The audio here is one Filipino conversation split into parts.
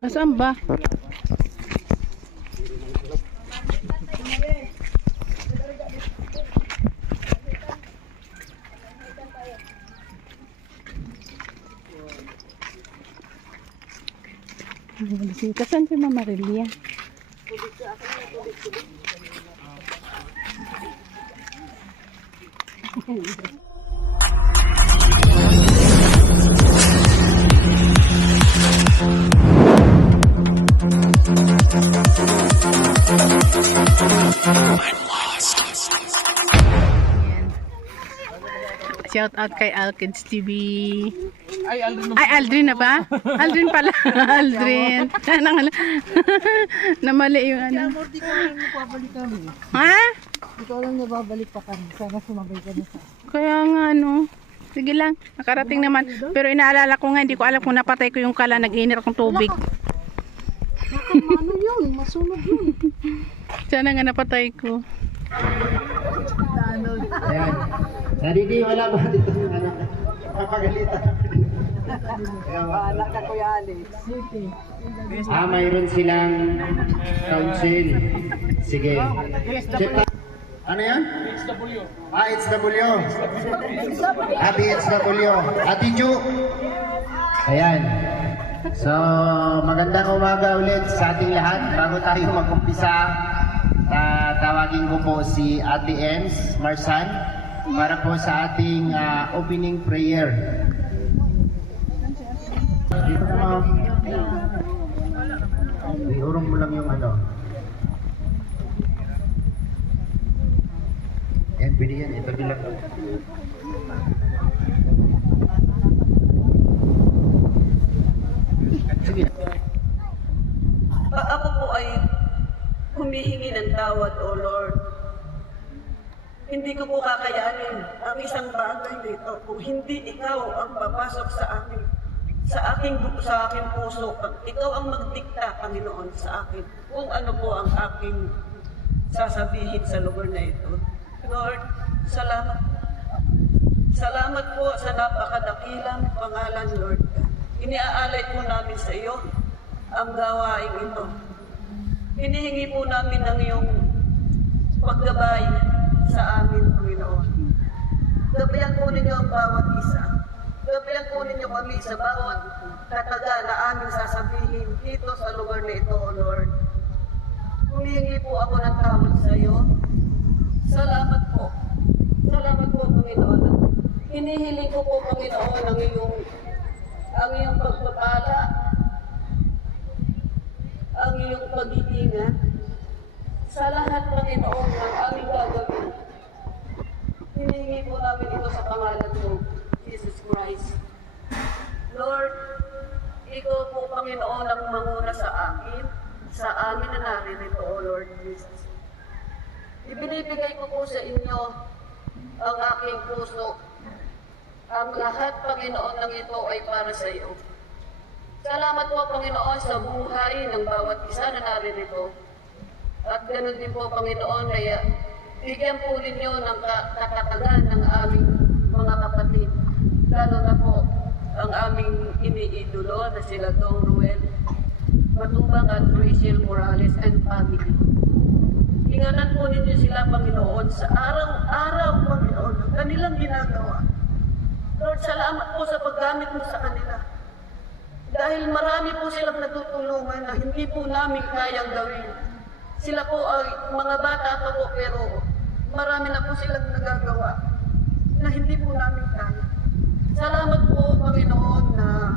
Nasaan ba? Kasan si Mama Relia? Shout out kay Alkids TV. Ay, Aldrin na ba? Aldrin pala. Aldrin. Namali yung ano. Di ko lang nababalik kami. Ha? Di ko lang nababalik pa kami. Sana sumabay ka na sa... Kaya nga ano. Sige lang. Nakarating naman. Pero inaalala ko nga, hindi ko alam kung napatay ko yung kala. Nag-init akong tubig. Ano yun? Masunog yun. Sana nga napatay ko. Ayan. Nadidi, wala ba dito yung anak? Papagalitan. Anak ka Kuya Alex. Mayroon silang council. Sige. Check pa. Ano yan? HW. HW. HW. Ate Ju. Ayan. So, magandang umaga ulit sa ating lahat. Bago tayo mag-umpisa, tawagin ko po si Ate Ems Marsan para po sa ating opening prayer. Dito po, ma'am. Iurong mo lang yung ano. Yan, pwede yan. Ito bilang. Sige. Ako po ay humihingi ng tawad, O Lord. Hindi ko po kakayanin ang isang bagay dito kung hindi ikaw ang papasok sa aking puso. Ikaw ang magdikta, Panginoon, sa akin kung ano po ang aking sasabihin sa lugar na ito. Lord, salamat. Salamat po sa napakadakilang pangalan, Lord. Iniaalay po namin sa iyo ang gawain ito. Hinihingi po namin ng iyong paggabay sa amin, Panginoon. Gabayan po ninyo ang bawat isa. Gabayan po ninyo kami sa bawat kataga na aming sasabihin dito sa lugar na ito, O Lord. Humihingi po ako ng tawad sa iyo. Salamat po. Salamat po, Panginoon. Hinihiling ko po, Panginoon, ang iyong pagpapala, ang iyong pag-iingat sa lahat, Panginoon, ng aming gagawin. Hinihingi po namin ito sa pangalan mo, Jesus Christ. Lord, ikaw po, Panginoon, ang manguna sa amin na naririto, O Lord Jesus. Ibinibigay ko po sa inyo ang aking puso. Ang lahat, Panginoon, ng ito ay para sa iyo. Salamat po, Panginoon, sa buhay ng bawat isa na naririto. At ganoon din po, Panginoon, kaya bigyan po ninyo ng katatagan ng aming mga kapatid. Lalo na po ang aming iniidolo na sila Dong Ruel Matubang at Rachel Morales and family. Inganan po ninyo sila, Panginoon, sa araw-araw, Panginoon, ang kanilang ginagawa. Lord, salamat po sa paggamit mo sa kanila. Dahil marami po silang natutulungan na hindi po namin kayang gawin. Sila po ay mga bata pa po, pero marami na po silang nagagawa na hindi po namin kaya. Salamat po, Panginoon, na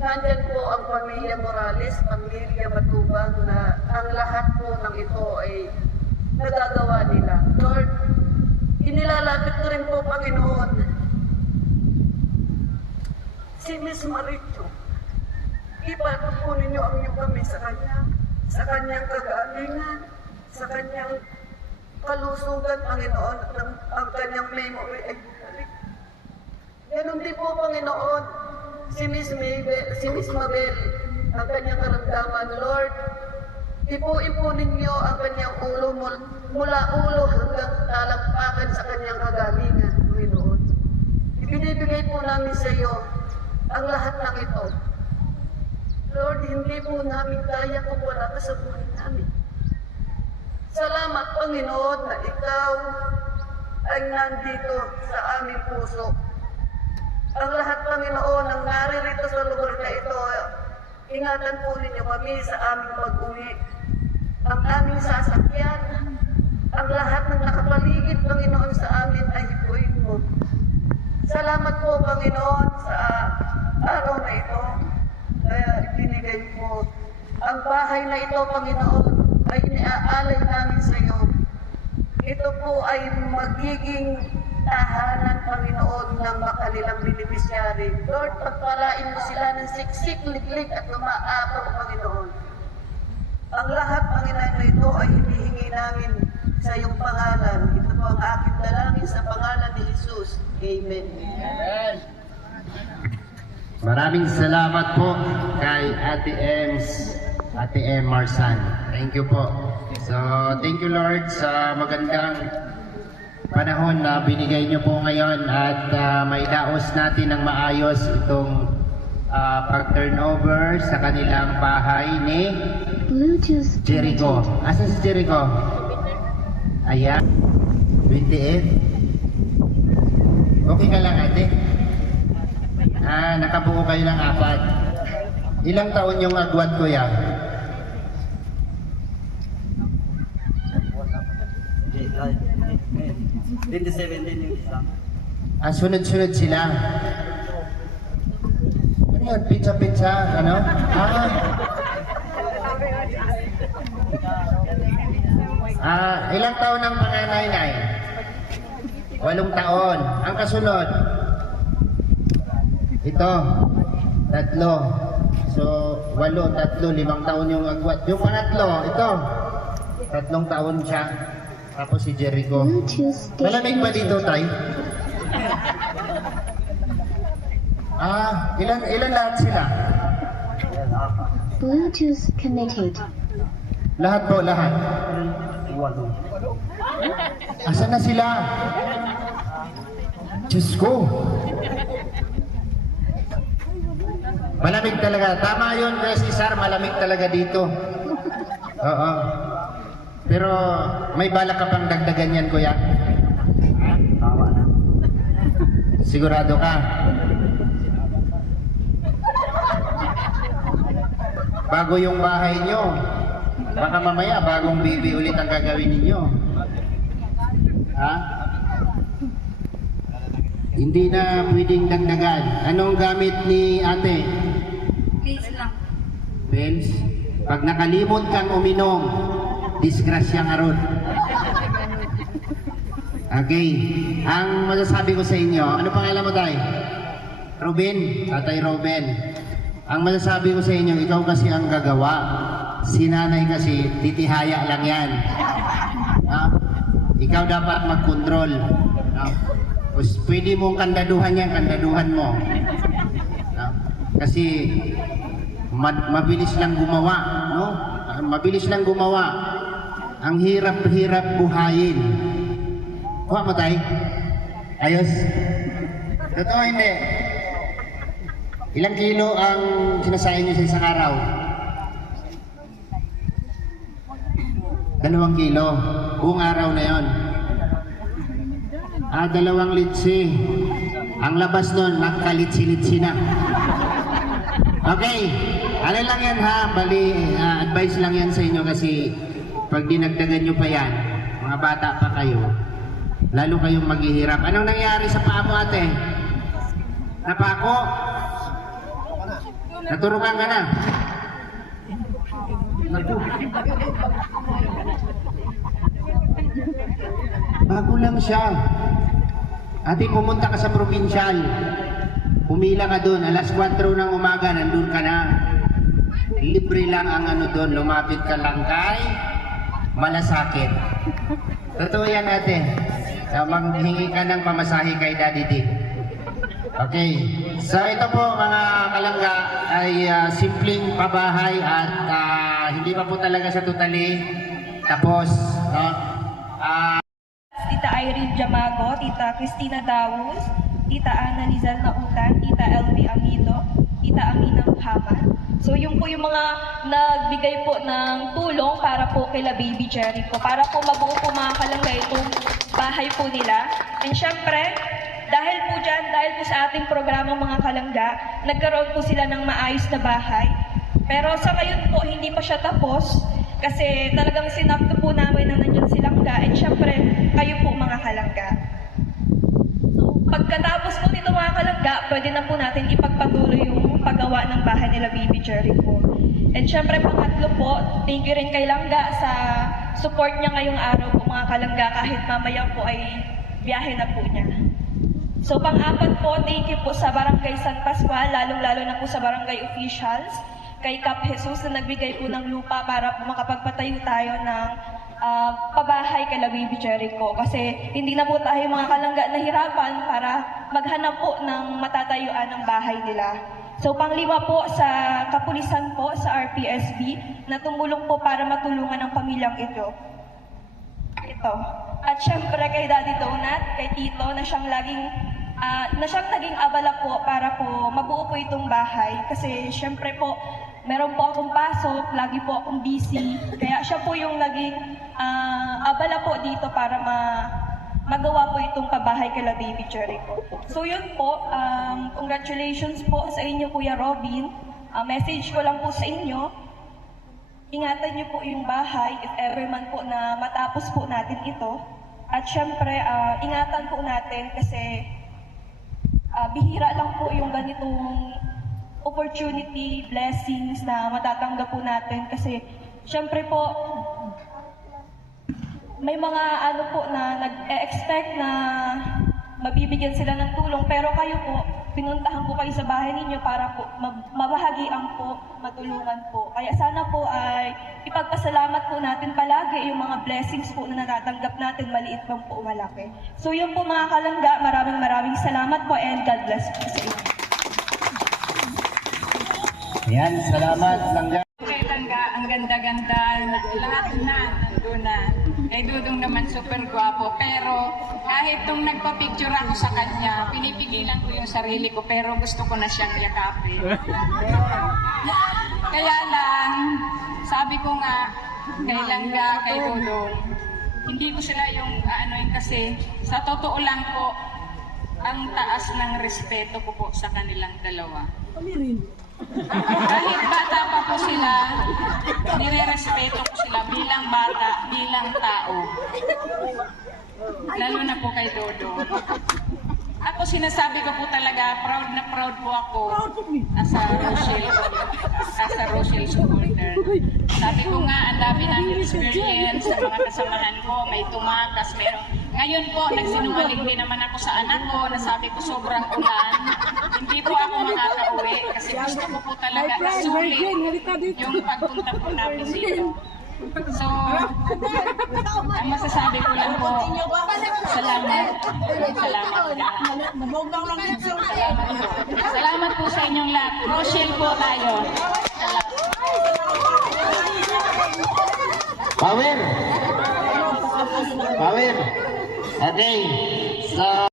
nandyan po ang pamilya Morales, pamilya Matubang, na ang lahat po ng ito ay nagagawa nila. Lord, inilalapit ko rin po, Panginoon, si Miss Maricho. Ipatot po ninyo ang inyong kami sa kanyang kagalingan, sa kanyang kalusugan, Panginoon, at ang kanyang memory ay bumalik. Ganon din po, Panginoon, si Miss Mabel, ang kanyang karamdaman, Lord, ipuin po ninyo ang kanyang ulo mula ulo hanggang talampakan sa kanyang kagalingan, Panginoon. Ibinibigay po namin sa iyo ang lahat ng ito. Lord, hindi po namin kaya kung wala ka sa buhay namin. Salamat, Panginoon, na Ikaw ay nandito sa aming puso. Ang lahat, Panginoon, ang naririto sa lugar na ito, ingatan po ninyo kami sa aming pag-uwi. Ang aming sasakyan, ang lahat ng nakapaligid, Panginoon, sa amin ay hipuin mo. Salamat po, Panginoon, sa araw na ito. Kaya ibinigay mo ang bahay na ito, Panginoon, ay iniaalay namin sa iyo. Ito po ay magiging tahanan, Panginoon, ng makalilang beneficiary. Lord, pagpalain mo sila ng siksik, liglig at lumaapaw, Panginoon. Ang lahat, Panginoon, na ito ay hinihingi namin sa iyong pangalan. Ito po ang aking dalangin sa pangalan ni Jesus. Amen. Amen. Maraming salamat po kay Ate M. Marsan. Thank you po. So, thank you Lord sa magandang panahon na binigay niyo po ngayon at may daos natin ng maayos itong pag-turnover sa kanilang bahay ni Bluetooth Jericho. Asan si Jericho? Ayan. 28. Okay ka lang ate? Nakabuo kayo ng 4. Ilang taon yung agwat kuya? Sunod-sunod sila. Ano yun? Pizza-pizza? Ano? Ilang taon ang panganay-nay? 8 taon. Ang kasunod? Ito. 3. So, 8, 3, 5 taon yung agwat. Yung pangatlo, ito. 3 taon siya. Tapos si Jericho. Bluetooth Malamig ba dito, Tay? Ilan lahat sila? Bluetooth connected. Lahat po, lahat. Asan na sila? Diyos ko. Malamig talaga. Tama yun kasi Sar, malamig talaga dito. Oo. Pero may balak ka pang dagdagan yan, kuya? Tama na. Sigurado ka? Bago yung bahay nyo. Baka mamaya bagong baby ulit ang gagawin ninyo. Ha? Hindi na pwedeng dagdagan. Anong gamit ni ate? Please lang. Pills? Pag nakalimot kang uminom, disgrasya nga ron. Okay. Ang masasabi ko sa inyo, ano pangalan mo tayo? Ruben? Tatay Ruben. Ang masasabi ko sa inyo, ikaw kasi ang gagawa. Si nanay kasi, titihaya lang yan. Ikaw dapat mag-control. Pwede mong kandaduhan yan, kandaduhan mo. Kasi mabilis lang gumawa, no? Mabilis lang gumawa. Ang hirap-hirap buhayin. Kuha mo tayo? Ayos? Totoo hindi? Ilang kilo ang sinasayin niyo sa isang araw? 2 kilo. Buong araw na yon. 2 litsi. Ang labas nun, nakalitsi-litsi na. Okay. Ano lang yan ha? Bali, advice lang yan sa inyo kasi pag dinagdagan nyo pa yan, mga bata pa kayo, lalo kayong maghihirap. Anong nangyari sa paa mo ate? Napako? Naturukan ka na? Naku. Bago lang siya. Ate, pumunta ka sa probinsyal. Pumila ka doon. Alas 4 ng umaga, nandun ka na. Libre lang ang ano doon. Lumapit ka lang kay Malasakit. Totoo yan ate. Manghingi ka ng pamasahe kay Daddy D. Okay. So ito po mga kalangga ay simpleng pabahay at hindi pa po talaga sa totally tapos. No? Tita Irene Jamago, Tita Cristina Dawus, Tita Ana Lizal Nautan, Tita LV Amido, Tita Amina Muhammad, So yung po yung mga nagbigay po ng tulong para po kila Baby Jericho, para po mabuo po mga kalangga itong bahay po nila. And syempre, dahil po dyan, dahil po sa ating programa mga kalangga, nagkaroon po sila ng maayos na bahay. Pero sa ngayon po, hindi pa siya tapos kasi talagang sinakto po namin na nandyan si Langga. And syempre, kayo po mga kalangga. Pagkatapos po nito mga kalangga, pwede na po natin ipagpatuloy yung paggawa ng bahay nila Baby Jericho. And syempre pangatlo po, thank you rin kay Langga sa support niya ngayong araw po mga kalangga kahit mamaya po ay biyahe na po niya. So pang-apat po, thank you po sa Barangay San Pascual, lalong-lalo na po sa barangay officials, kay Cap Jesus na nagbigay po ng lupa para po makapagpatayo tayo ng pabahay kay Baby Jericho kasi hindi na po tayo mga kalangga nahirapan para maghanap po ng matatayuan ng bahay nila. So pang-lima po sa kapulisan po sa RPSB na tumulong po para matulungan ang pamilyang ito. At syempre kay Daddy Donut, kay Tito na siyang naging abala po para po mabuo po itong bahay kasi syempre po meron po akong pasok, lagi po akong busy. Kaya siya po yung naging abala po dito para magawa po itong pabahay kay Baby Jericho. So yun po, congratulations po sa inyo Kuya Robin. Message ko lang po sa inyo, ingatan niyo po yung bahay if ever man po na matapos po natin ito. At syempre, ingatan po natin kasi bihira lang po yung ganitong opportunity, blessings na matatanggap po natin kasi syempre po may mga po na nag-expect na mabibigyan sila ng tulong pero kayo po, pinuntahan po kayo sa bahay ninyo para po mabahagian po, matulungan po. Kaya sana po ay ipagpasalamat po natin palagi yung mga blessings po na natatanggap natin, maliit bang po malaki. So yun po mga kalangga, maraming salamat po and God bless po sa inyo. Ayan, salamat Langga. Kay Langga, ang ganda-ganda, lahat na nandun na. Kay Dudong naman super gwapo, pero kahit nung nagpa-picture ako sa kanya, pinipigilan ko yung sarili ko, pero gusto ko na siyang yakapin. Kaya lang, sabi ko nga, kay Langga, kay Dudong, hindi ko sila yung aanoin kasi sa totoo lang po, ang taas ng respeto ko po sa kanilang dalawa. Kahit bata pa po sila, nire-respeto ko sila bilang bata, bilang tao. Lalo na po kay Dodo. Ako sinasabi ko po talaga, proud na proud po ako as a Rochelle supporter. Sabi ko nga, ang dami namin experience sa mga kasamahan ko, may tumakas, meron. Ngayon po, nagsinungaling din naman ako sa anak ko, na sabi ko sobrang ulan. Hindi po ako makakauwi kasi gusto ko po talaga isulit yung pagpunta po namin dito. So, ang masasabi ko lang po, salamat. Salamat po lahat. Salamat po sa inyong lahat. Rochelle po tayo. Power! Power! Okay, so...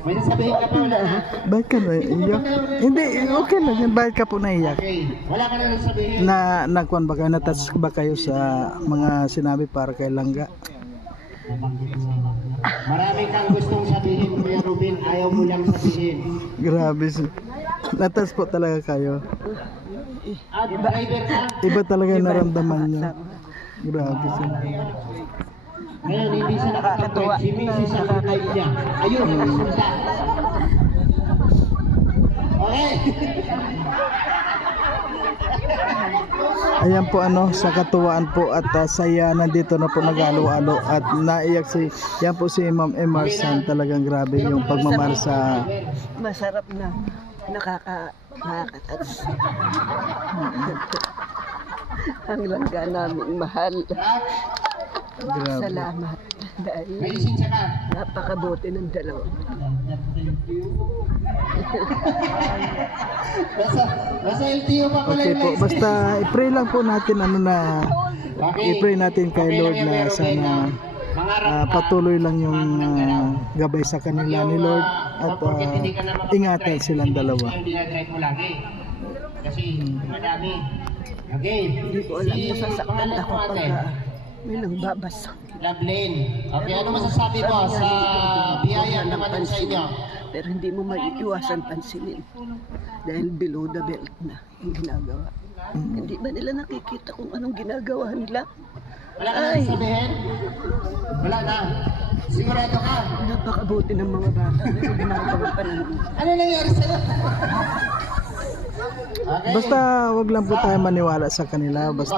May sasabihin ka pa wala na? Bakit ka na iyak? Hindi, okay lang yan. Bakit ka po naiyak? Okay, wala ka na sasabihin. Nagkuhan ba kayo? Natas ba kayo sa mga sinabi para kay Langga? Marami kang gustong sabihin, Kuya Ruben. Ayaw mo lang sabihin. Grabe. Natas po talaga kayo. At driver ka. Iba talaga yung naramdaman niya. Grabe sila. Ngayon, hindi siya nakakatuwa. Si Mrs. sa kakay niya. Ayun, nagsunta. Okay. Ayan po sa katuwaan po at saya nandito na po nag-alo-alo at naiyak yan po si Ma'am Emerson, talagang grabe yung pagmamahal sa Masarap na. Nakaka-touch. Ang Langga naming mahal. grabe. Salamat. Dahil May lisensya ka. napakabuti ng dalawa. Nasa LTO pa pala Okay yung po, license. basta i-pray lang po natin i-pray natin kay Lord na sana patuloy lang yung gabay sa kanila ni Lord at ingatan silang dalawa. Yung dinadrive mo lagi. Kasi madami. Okay. Hindi ko alam kung sasaktan ako pag may nangbabasa. Lovelyn. Okay, ano masasabi mo sa biyaya naman sa inyo? Pero hindi mo maiiwasan pansinin. Dahil below the belt na yung ginagawa. Hindi ba nila nakikita kung anong ginagawa nila? Wala ka na sabihin? Wala na. Sigurado ka? Napakabuti ng mga bata. Ito ginagawa pa naman. Ano nangyari sa'yo? Okay. Basta wag lang po tayo maniwala sa kanila. Basta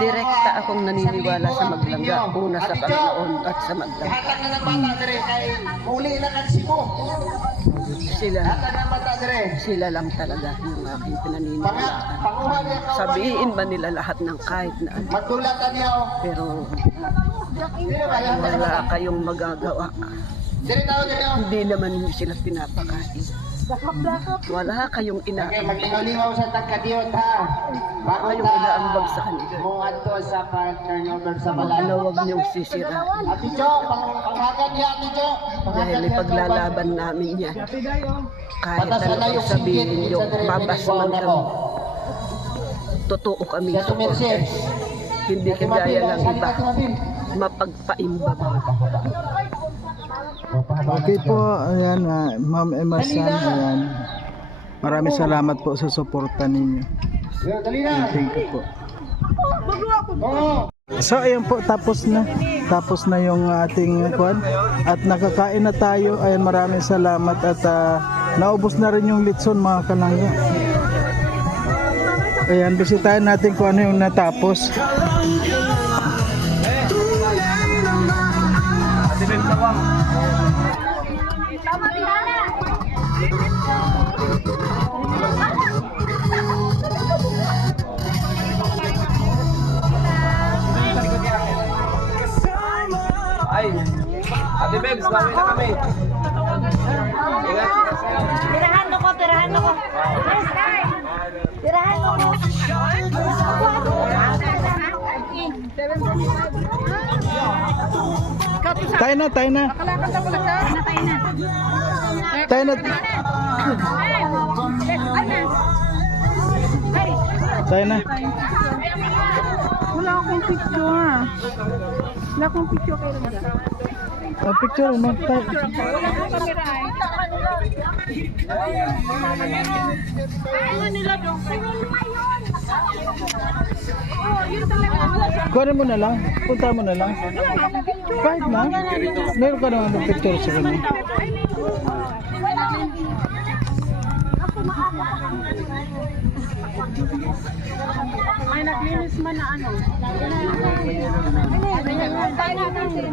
Direkta akong naniniwala sa Maglangga. Una sa Panginoon at sa Maglangga. Hatag na ng bata dire kay muli na kansi mo. Sila, Hatag ng bata dire. sila lang talaga yung aking pinaniniwalaan. Panguha niya ka. Sabihin ba nila lahat ng kahit na ano? Magdulatan niya o. Pero Dire ba yan? wala kayong magagawa. Dire tao dire o. Hindi naman niyo sila pinapakain. Wala kayong Okay, inaambag. maglingaw-lingaw sa tagkadiyot ha. Bago Kayong inaambag sa kanila. mo adto sa partner niyo sa balay. Ano, huwag niyong sisiraan. Ate Jo, panghagan niya Ate Jo. Dahil ipaglalaban namin yan. Kahit Patas ano na kung yung sabihin singgit, niyo, minsan rin babasman pinagbawan kami. ako. Totoo kami Sa tumirse. supporters. Hindi kagaya ng iba. Mapagpaimbag. okay po, ayan, Ma'am Emerson, ayan. Maraming salamat po sa suporta ninyo. Dali na. Thank you po. Oo. So ayan po, tapos na yung ating kwan at nakakain na tayo. Ayan, maraming salamat at naubos na rin yung litson mga kalangga. Ayan, bisitahin natin kung ano yung natapos. Ate Bebs, bawi na kami. Tirahan mo ko. Tirahan mo ko. Tayo na. Tayo na. Tayo na. Wala akong picture. Wala akong picture kayo lang. Picture mo. Kunin mo na lang. Punta mo na lang. Kahit na. Meron ka naman ng picture sa kanya. May naglinis man na ano.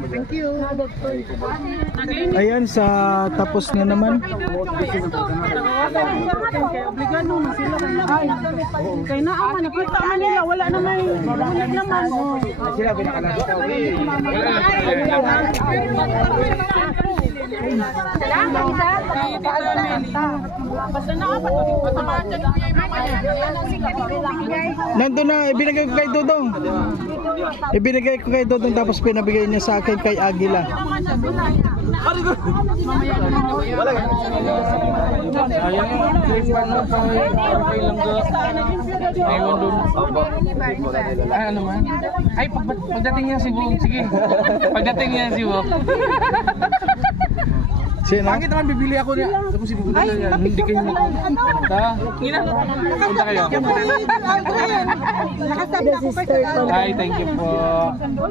Thank you. Ayan, sa tapos na naman. Obligado na sila. Ay, kaya naaman. Nakita man nila. Wala naman. Bulag naman. Sila pinakalas. Basta naaman. Patamaan dyan ko yung mama niya. Nandun na, ibinigay ko kay Dodong. Ibinigay ko kay Dodong tapos pinabigay niya sa akin kay Agila. Ano man? Ay, pagdating niya si Bong. Sige. Pagdating niya si Bong. Sino? Bakit naman bibili ako niya? Tapos bibili na yan. Hindi kayo punta. Punta kayo. Ay, thank you po.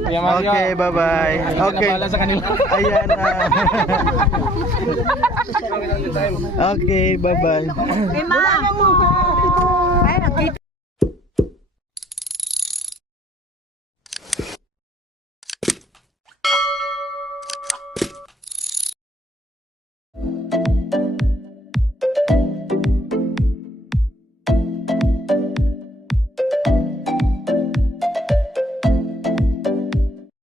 Kuya Mario. Okay, bye-bye. Okay. Nabala sa kanila. Ayan. Okay, bye-bye. Hey, ma!